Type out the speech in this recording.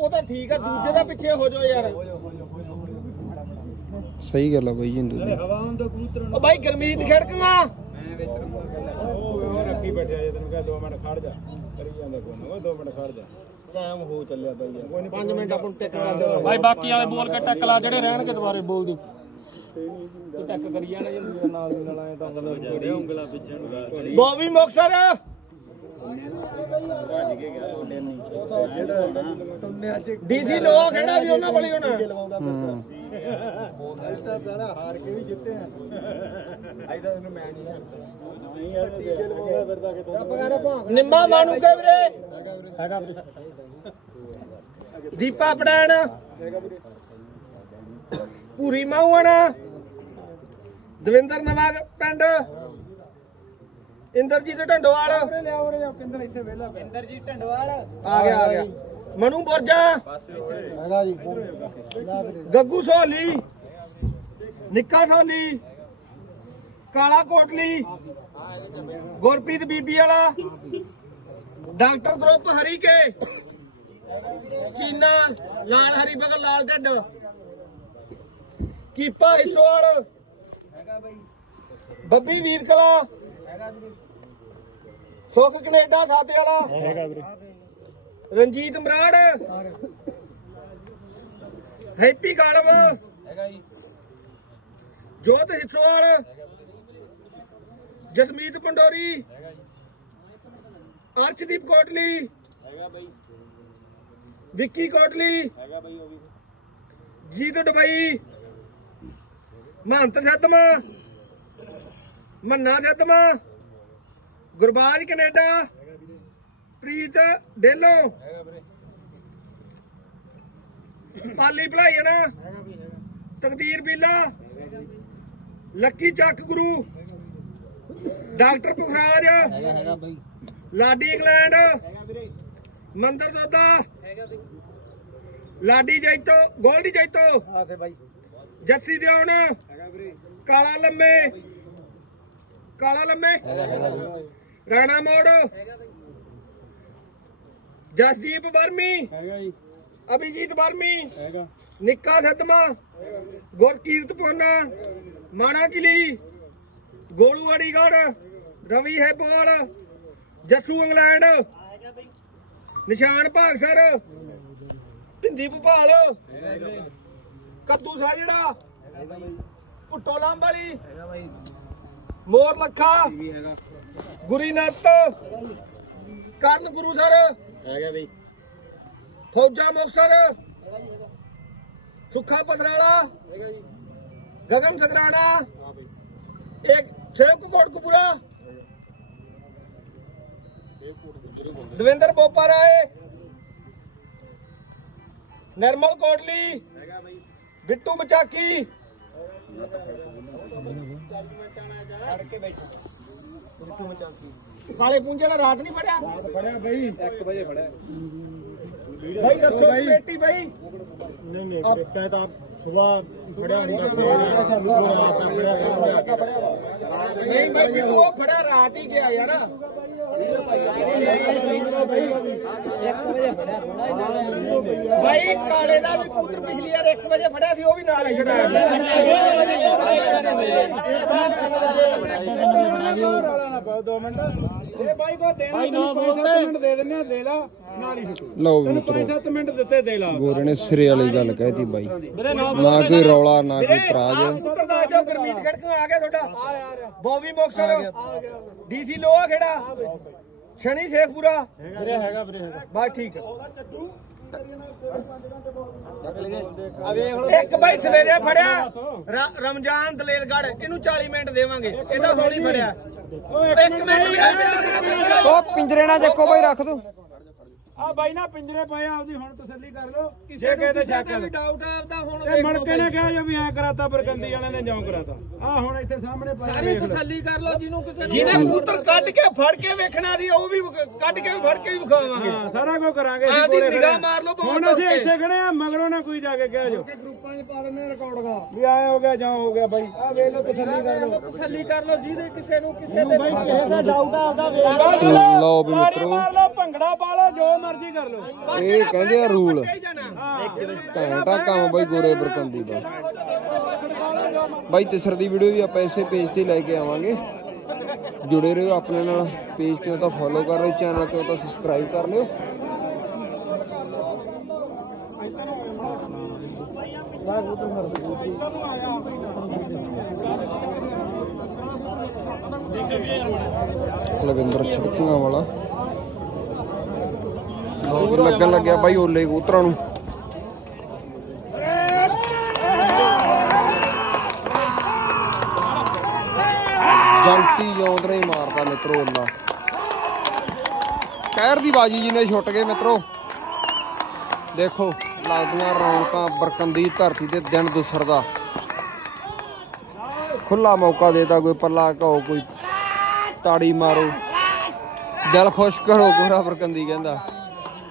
ਉਹ ਤਾਂ ਠੀਕ ਆ ਦੂਜੇ ਦਾ ਪਿੱਛੇ ਹੋ ਜਾਓ ਯਾਰ। ਸਹੀ ਗੱਲ ਆ ਬਾਈ ਜਿੰਦੂ ਦੀ। ਉਹ ਬਾਈ ਗਰਮੀਤ ਖੜਕਗਾ ਉਹ ਰੱਖੀ ਬੈਠਿਆ ਜੇ ਤੈਨੂੰ ਕਿਹਾ 2 ਮਿੰਟ ਖੜ ਜਾ। ਕਰੀ ਜਾਂਦਾ ਕੋਈ ਨਾ 2 ਮਿੰਟ ਖੜ ਜਾ। ਟਾਈਮ ਹੋ ਚੱਲਿਆ ਬਾਈ ਯਾਰ। ਕੋਈ 5 ਮਿੰਟ ਆਪਾਂ ਨੂੰ ਟਿਕ ਕਰ ਦਿਓ। ਬਾਈ ਬਾਕੀ ਵਾਲੇ ਬੋਲ ਕੇ ਟੱਕ ਲਾ ਜਿਹੜੇ ਰਹਿਣਗੇ ਦੁਬਾਰੇ ਬੋਲਦੀ। ਤੂੰ ਟੱਕ ਕਰੀ ਜਾਣਾ ਜੇ ਨਾਲ ਦੀ ਨਾਲ ਆਏ ਤਾਂ ਨਹੀਂ ਉਂਗਲਾ ਪਿੱਛੇ ਨੂੰ ਗਾ ਬੋਵੀ ਮੁਕਸਰ ਡੀਸੀ ਲੋ ਖੜਾ ਵੀ ਉਹਨਾਂ ਵਾਲੀ ਹੁਣ ਹੂੰ ਤਾਂ ਸਾਰਾ ਹਾਰ ਕੇ ਵੀ ਜਿੱਤੇ ਆ ਆਈ ਤਾਂ ਇਹਨੂੰ ਮੈਂ ਨਹੀਂ ਨਹੀਂ ਨਿੰਮਾ ਮਾਨੂ ਕੇ ਵੀਰੇ? ਹੈਗਾ ਦੀਪਾ ਪੜਾਣ। ਪੂਰੀ ਮਾਉਣ ਦਵਿੰਦਰ ਨਵਾਂ ਪਿੰਡ। ਇੰਦਰਜੀਤ ਢੰਡੋਵਾਲ ਲਿਆ ਉਰੇ ਜਾ ਕਿੰਦਰ ਇੱਥੇ ਵਿਹਲਾ ਇੰਦਰਜੀਤ ਢੰਡਵਾਲ ਆ ਗਿਆ ਆ ਗਿਆ। ਮਨੂ ਬੁਰਜਾ। ਹੈਗਾ ਜੀ ਗੱਗੂ ਸੋਹਲੀ ਨਿੱਕਾ ਸੋਹਲੀ ਕਾਲਾ ਕੋਟਲੀ। ਗੁਰਪ੍ਰੀਤ ਬੀਬੀ ਵਾਲਾ। ਡਾਕਟਰ ਗਰੁੱਪ ਹਰੀ ਕੇ ਚੀਨਾ ਲਾਲ ਹਰੀ ਬਗਲ ਲਾਲ ਢੱਡ। ਕੀਪਾ ਹਿੱਸੋਵਾਲ। ਬੱਬੀ ਵੀਰ ਕਲਾ ਸੁਖ ਕੈਨੇਡਾ ਸਾਤੇ ਵਾਲਾ। ਹੈਗਾ ਵੀਰੇ। ਰਣਜੀਤ ਮਰਾੜ। ਹੈਪੀ ਗਾਲਵ ਹੈਗਾ ਜੀ। ਜੋਤ ਹਿੱਸੋਵਾਲ। ਜਸਮੀਤ ਪੰਡੋਰੀ। ਹੈਗਾ ਜੀ। ਅਰਸ਼ਦੀਪ ਕੋਟਲੀ। ਹੈਗਾ ਬਾਈ। ਵਿੱਕੀ ਕੋਟਲੀ। ਹੈਗਾ ਬਾਈ ਉਹ ਵੀ। ਜੀਤ ਡਬਈ। ਮਹੰਤ ਸੱਤਮਾ ਮੰਨਾ ਸੱਤਮਾ ਗੁਰਬਾਜ ਕੈਨੇਡਾ। ਪ੍ਰੀਤ ਡੇਲੋ। ਪਾਲੀ ਭਲਾਈ ਨਾ। ਤਕਦੀਰ ਬੀਲਾ। ਲੱਕੀ ਚੱਕ ਗੁਰੂ। ਡਾਕਟਰ ਪੁਖਰਾਜ। ਹੈਗਾ ਹੈਗਾ ਬਾਈ। ਲਾਡੀ ਇੰਗਲੈਂਡ। ਮੰਦਰ ਦੋਦਾ। ਲਾਡੀ ਜੈਤੋ ਗੋਲਡੀ ਜੈਤੋ। ਆ ਸੇ ਬਾਈ। ਜੱਸੀ ਵੀਰੇ। ਕਾਲਾ ਲੰਮੇ। ਕਾਲਾ ਲੰਮੇ। ਰਾਣਾ ਮੋੜ। ਜਸਦੀਪ ਵਰਮੀ। ਹੈਗਾ ਜੀ। ਅਭਿਜੀਤ ਵਰਮੀ। ਹੈਗਾ। ਨਿੱਕਾ ਸਦਮਾ ਗੁਰਕੀਰਤ ਪੋਨਾ। ਮਾਣਾ ਕਿਲੀ। ਗੋਲੂ ਅੜੀਗੜ। ਰਵੀ ਹੈਪੋਲ। ਜੱਸੂ ਇੰਗਲੈਂਡ। ਨਿਸ਼ਾਨ ਭਾਗਸਰ। ਭਿੰਦੀ ਭੋਪਾਲ। ਕੱਦੂ ਸਾ ਜਿਹੜਾ ਭੁੱਟੋ ਲੰਬ ਵਾਲੀ ਹੈਗਾ ਬਾਈ। ਮੋਰ ਲੱਖਾ। ਗੁਰੀ ਨੱਤ। ਕਰਨ ਗੁਰੂ ਸਰ। ਹੈਗਾ ਬਈ। ਫੌਜਾ ਮੁਕਸਰ ਸੁੱਖਾ ਪਥਰਾਲਾ ਗਗਨ ਸਗਰਾਣਾ। ਇੱਕ ਸੇਵਕ ਕੋਟਕਪੂਰਾ ਦਵਿੰਦਰ ਬੋਪਾ ਰਾਏ। ਨਰਮਲ ਕੋਟਲੀ। ਬਾਈ ਕਾਲੇ ਪੁੰਜੇ ਦਾ ਰਾਤ ਨਹੀਂ ਪੜਿਆ ਫੜਿਆ ਬਈ। 1 ਵਜੇ ਫੜਿਆ। ਭਾਈ ਦੱਸੋ ਬੇਟੀ ਭਾਈ ਨਹੀਂ ਨਹੀਂ ਬੇਟਾ ਤਾਂ ਸਵੇਰ ਫੜਿਆ ਹੁੰਦਾ ਸੀ ਰਾਤ ਫੜਿਆ ਨਹੀਂ ਬਿੱਟੂ ਉਹ ਫੜਿਆ ਰਾਤ ਹੀ ਗਿਆ ਯਾਰ। ਭਾਈ ਕਾਲੇ ਦਾ ਵੀ ਪੁੱਤਰ ਪਿਛਲੀ ਵਾਰ 1 ਵਜੇ ਫੜਿਆ ਸੀ ਉਹ ਵੀ ਨਾਲ ਹੀ ਛਡਾਇਆ ਰੌਲਾ 2 ਮਿੰਟ ਇਹ ਬਾਈ ਕੋ ਦੇਣਾ 5 ਮਿੰਟ ਦੇ ਦਿੰਨੇ ਆ ਲੈ ਲਾ ਲਓ ਵੀ ਮਿੱਤਰੋ 5-7 ਮਿੰਟ ਦਿੱਤੇ ਦੇ ਲਾ। ਗੋਰੇ ਨੇ ਸਿਰੇ ਵਾਲੀ ਗੱਲ ਕਹਿਤੀ ਬਾਈ। ਨਾ ਕੋਈ ਰੌਲਾ ਨਾ ਕੋਈ ਤਰਾਜ ਪੁੱਤਰ ਦਾ ਜੋ ਗਰਮੀਤ ਖੜਕਾ ਆ ਗਿਆ ਤੁਹਾਡਾ। ਬੋਵੀ ਮੁਕਸਰ ਡੀਸੀ ਲੋਹਾ ਖੇੜਾ ਸ਼ਨੀ ਸ਼ੇਖਪੁਰਾ। ਵੀਰੇ ਹੈਗਾ ਵੀਰੇ ਹੈਗਾ। ਬਸ ਠੀਕ ਇੱਕ ਬਾਈ ਸਵੇਰੇ ਫੜਿਆ ਰਮਜ਼ਾਨ ਦਲੇਰਗੜ ਇਹਨੂੰ 40 ਮਿੰਟ ਦੇਵਾਂਗੇ। ਇਹਦਾ ਸੋਣੀ ਫੜਿਆ। ਇੱਕ ਮਿੰਟ। ਵੀਰੇ। ਉਹ ਪਿੰਜਰੇ ਨਾਲ ਚੱਕੋ ਬਾਈ ਰੱਖ ਦੋ। ਆ ਬਾਈ ਨਾ ਪਿੰਜਰੇ ਪਏ ਆ, ਆਪਦੀ ਹੁਣ ਤਸੱਲੀ ਕਰ ਲਓ। ਜੇ ਕਿਸੇ ਤੇ ਸ਼ੱਕ ਦਾ ਹੈ ਵੀ ਡਾਊਟ ਆਪਦਾ ਹੁਣ ਇਹ ਮਣਕੇ ਨੇ ਕਿਹਾ ਜੋ ਵੀ ਐ ਕਰਾਤਾ ਬਰਕੰਦੀ ਵਾਲਿਆਂ ਨੇ ਜਿਉਂ ਕਰਾਤਾ। ਆ ਹੁਣ ਇੱਥੇ ਸਾਹਮਣੇ ਪਾਇਆ ਸਾਰੀ ਵੇਖ ਤਸੱਲੀ ਕਰ ਲਓ ਜਿਹਨੂੰ ਕਿਸੇ ਨੂੰ ਜਿਹਨੇ ਕਬੂਤਰ ਕੱਢ ਕੇ ਫੜ ਕੇ ਵੇਖਣਾ ਸੀ ਉਹ ਵੀ ਵਿਖ- ਕੱਢ ਕੇ ਵੀ ਫੜ ਕੇ ਵੀ ਵਿਖਾਵਾਂਗੇ। ਹਾਂ ਸਾਰਾ ਕੁਝ ਕਰਾਂਗੇ ਅਸੀਂ ਆਪਦੀ ਕੋਲੇ ਨਿਗਾਹ ਖੜੇ ਮਾਰ ਲਓ ਭਾਵੇਂ ਹੁਣ ਅਸੀਂ। ਇੱਥੇ ਖੜੇ ਆ ਮਗਰੋਂ ਨਾ ਕੋਈ ਜਾ ਕੇ ਕਹਿ ਜੋ 'ਚ ਪਾ ਦਿੰਦੇ ਰਿਕਾਰਡਿੰਗਾਂ ਵੀ ਆਏ ਹੋ ਗਿਆ ਜਾਂ ਹੋ ਗਿਆ ਬਾਈ। ਆ ਵੇਖ ਲਓ ਤਸੱਲੀ ਕਰ ਲਓ ਤਸੱਲੀ ਕਰ ਲਓ ਜਿਹਦੇ ਕਿਸੇ ਨੂੰ ਕਿਸੇ ਤੇ ਬਾਈ ਕਿਸੇ ਦਾ ਡਾਊਟ ਆ ਆਪਦਾ ਵੇਖ ਲਓ ਵੀ ਮਿੱਤਰੋ। ਮਾਰ ਲਓ ਭੰਗੜਾ ਪਾ ਲਓ ਜੋ ਮਰਜ਼ੀ ਕਰ ਲਓ। ਇਹ ਕਹਿੰਦੇ ਆ ਰੂਲ। ਘੈਂਟਾ ਕੰਮ ਬਾਈ ਗੋਰੇ ਬਰਕੰਦੀ ਦਾ। ਬਾਈ ਤਿਸਰ ਦੀ ਵੀਡੀਓ ਵੀ ਆਪਾਂ ਇਸੇ ਪੇਜ ਤੇ ਲੈ ਕੇ ਆਵਾਂਗੇ। ਜੁੜੇ ਰਹੋ ਆਪਣੇ ਨਾਲ। ਪੇਜ ਤੇ ਤਾਂ ਫੋਲੋ ਕਰ ਲਿਓ ਚੈਨਲ ਤੇ ਉਹ ਤਾਂ ਸਬਸਕ੍ਰਾਈਬ ਕਰ ਲਿਓ। ਲਵਿੰਦਰ ਖੜਕੀਆਂ ਵਾਲਾ। ਲਓ ਲੱਗਣ ਲੱਗਿਆ ਬਾਈ ਓਲੇ ਕਬੂਤਰਾਂ ਨੂੰ। ਜੰਟੀ ਜੌਂਦਰੇ ਮਾਰਦਾ ਮਿੱਤਰੋ ਓਲਾ। ਕਹਿਰ ਦੀ ਬਾਜੀ ਜੀ ਛੁੱਟ ਗਏ ਮਿੱਤਰੋ। ਦੇਖੋ। ਲੱਗਦੀਆਂ ਰੌਣਕਾਂ ਬਰਕੰਦੀ ਧਰਤੀ ਤੇ ਦਿਨ ਦੁਸਰਦਾ। ਖੁੱਲਾ ਮੌਕਾ ਦੇਤਾ ਕੋਈ ਪੱਲਾ ਘਾਓ, ਕੋਈ ਤਾੜੀ ਮਾਰੋ। ਦਿਲ ਖੁਸ਼ ਕਰੋ, ਗੋਰਾ ਬਰਕੰਦੀ ਕਹਿੰਦਾ।